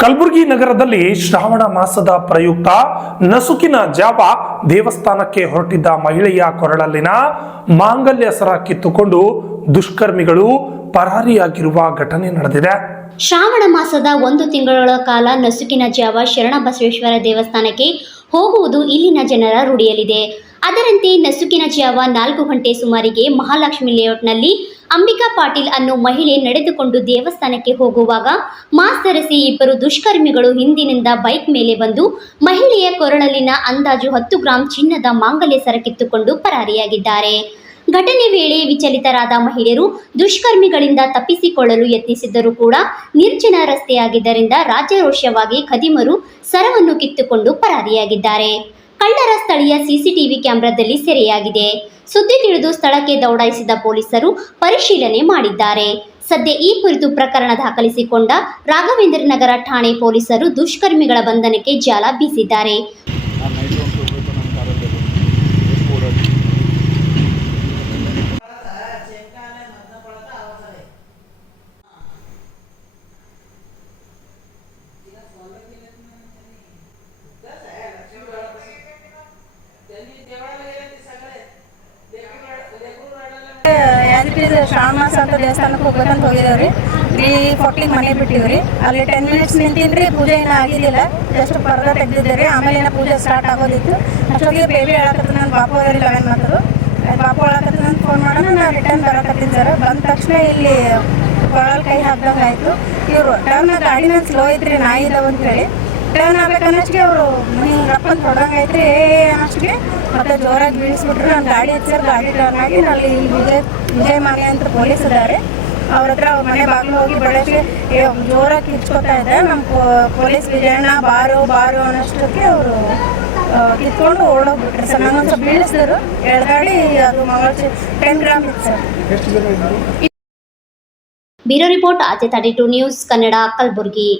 ಕಲಬುರಗಿ ನಗರದಲ್ಲಿ ಶ್ರಾವಣ ಮಾಸದ ಪ್ರಯುಕ್ತ ನಸುಕಿನ ಜಾವ ದೇವಸ್ಥಾನಕ್ಕೆ ಹೊರಟಿದ್ದ ಮಹಿಳೆಯ ಕೊರಳಲ್ಲಿನ ಮಾಂಗಲ್ಯ ಸರ ಕಿತ್ತುಕೊಂಡು ದುಷ್ಕರ್ಮಿಗಳು ಪರಾರಿಯಾಗಿರುವ ಘಟನೆ ನಡೆದಿದೆ. ಶ್ರಾವಣ ಮಾಸದ 1 ತಿಂಗಳ ಕಾಲ ನಸುಕಿನ ಜಾವ ಶರಣಬಸವೇಶ್ವರ ದೇವಸ್ಥಾನಕ್ಕೆ ಹೋಗುವುದು ಇಲ್ಲಿನ ಜನರ ರೂಢಿಯಲ್ಲಿದೆ. ಅದರಂತೆ ನಸುಕಿನ ಜಾವ 4 ಗಂಟೆ ಸುಮಾರಿಗೆ ಮಹಾಲಕ್ಷ್ಮಿ ಲೇಔಟ್ನಲ್ಲಿ ಅಂಬಿಕಾ ಪಾಟೀಲ್ ಅನ್ನೋ ಮಹಿಳೆ ನಡೆದುಕೊಂಡು ದೇವಸ್ಥಾನಕ್ಕೆ ಹೋಗುವಾಗ ಮಾಸ್ಕ್ ಧರಿಸಿ ಇಬ್ಬರು ದುಷ್ಕರ್ಮಿಗಳು ಹಿಂದಿನಿಂದ ಬೈಕ್ ಮೇಲೆ ಬಂದು ಮಹಿಳೆಯ ಕೊರಳಲ್ಲಿನ ಅಂದಾಜು 10 ಗ್ರಾಂ ಚಿನ್ನದ ಮಾಂಗಲ್ಯ ಸರ ಕಿತ್ತುಕೊಂಡು ಪರಾರಿಯಾಗಿದ್ದಾರೆ. ಘಟನೆ ವೇಳೆ ವಿಚಲಿತರಾದ ಮಹಿಳೆಯರು ದುಷ್ಕರ್ಮಿಗಳಿಂದ ತಪ್ಪಿಸಿಕೊಳ್ಳಲು ಯತ್ನಿಸಿದ್ದರೂ ಕೂಡ ನಿರ್ಜನ ರಸ್ತೆಯಾಗಿದ್ದರಿಂದ ರಾಜಾರೋಷವಾಗಿ ಖದೀಮರು ಸರವನ್ನು ಕಿತ್ತುಕೊಂಡು ಪರಾರಿಯಾಗಿದ್ದಾರೆ. ಕಳ್ಳರ ಸ್ಥಳೀಯ ಸಿಸಿಟಿವಿ ಕ್ಯಾಮೆರಾದಲ್ಲಿ ಸೆರೆಯಾಗಿದೆ. ಸುದ್ದಿ ತಿಳಿದು ಸ್ಥಳಕ್ಕೆ ದೌಡಾಯಿಸಿದ ಪೊಲೀಸರು ಪರಿಶೀಲನೆ ಮಾಡಿದ್ದಾರೆ. ಸದ್ಯ ಈ ಕುರಿತು ಪ್ರಕರಣ ದಾಖಲಿಸಿಕೊಂಡ ರಾಘವೇಂದ್ರ ನಗರ ಠಾಣೆ ಪೊಲೀಸರು ದುಷ್ಕರ್ಮಿಗಳ ಬಂಧನಕ್ಕೆ ಜಾಲ ಬೀಸಿದ್ದಾರೆ. ಶ್ರಾವಣ ಮಾಸ ಅಂತ ದೇವಸ್ಥಾನಕ್ಕೆ ಹೋಗ್ಬೇಕಂತ ಹೋಗಿದ್ದೇವ್ರಿ. 3:40 ಮನೆ ಬಿಟ್ಟಿವ್ರಿ. ಅಲ್ಲಿ 10 ಮಿನಿಟ್ಸ್ ನಿಂತಿನ್ರಿ. ಪೂಜೆ ಏನೂ ಆಗಿದ್ದಿಲ್ಲ, ಜಸ್ಟ್ ಪರ್ದ ತೆಗ್ದಿದ್ದೇವೆ. ಆಮೇಲೆ ಏನೋ ಪೂಜೆ ಸ್ಟಾರ್ಟ್ ಆಗೋದಿತ್ತು. ಅಷ್ಟೊತ್ತಿಗೆ ಬೇಬಿ ಹೇಳಕತ್ತ ನನ್ನ ಪಾಪು ಅವರಿಗೆ 11 ಮಾತರು ಪಾಪು ಹೇಳಕತ್ತ ನಾನು ಫೋನ್ ಮಾಡೋಣ, ನಾನು ರಿಟರ್ನ್ ಬರಕತ್ತೀನಿ ಸರ್. ಬಂದ ತಕ್ಷಣ ಇಲ್ಲಿ ಕೊಳಲ್ ಕೈ ಹಾಕ್ದಂಗೆ ಆಯಿತು. ಇವರು ಟರ್ನ್ ಗಾಡಿ ನಾನು ಸ್ಲೋ ಐತ್ರಿ, ನಾಯಿ ಇದಾವೆ ಅಂತೇಳಿ ಟರ್ನ್ ಆಗ್ಬೇಕನ್ನೋಷ್ಟಿಗೆ ಅವರು ಹಿಂಗೆ ರಪ್ಪಂತ ಹೊಡಂಗೆ ಐತ್ರಿ. ಅನ್ನೋಷ್ಟಿಗೆ ಮತ್ತೆ ಜೋರಾಗಿ ಬೀಳಿಸ್ಬಿಟ್ರು. ನಾನು ಗಾಡಿ ಹಚ್ಚಾರ, ಗಾಡಿ ಟರ್ನ್ ಆಗಿ ಅಲ್ಲಿ ವಿಜಯ್ ಮಾನೆ ಅಂತ ಪೊಲೀಸ್ ಇದ್ದಾರೆ. ಅವ್ರ ಹತ್ರ ಅವ್ರ ಮನೆ ಬಾಗಿಲು ಹೋಗಿ ಬೆಳಗ್ಗೆ ಜೋರಾಗಿ ಕಿಚ್ಕೋತಾ ಇದೆ. ನಮ್ಮ ಪೊಲೀಸ್ ವಿಜಯಣ್ಣ ಬಾರು ಅನ್ನೋಷ್ಟಕ್ಕೆ ಅವರು ಕಿತ್ಕೊಂಡು ಓಡೋಗ್ಬಿಟ್ರಿ ಸರ್. ನಂಗೊಂದು ಸ್ವಲ್ಪ ಬೀಳಿಸಿದ್ರು. ಎಳ್ಗಾಡಿ ಅದು ಮಂಗಳ 10 ಗ್ರಾಮ್ ಇತ್ತು ಸರ್. ಬ್ಯೂರೋ ರಿಪೋರ್ಟ್ ಆಚೆ 32 ನ್ಯೂಸ್ ಕನ್ನಡ, ಕಲಬುರಗಿ.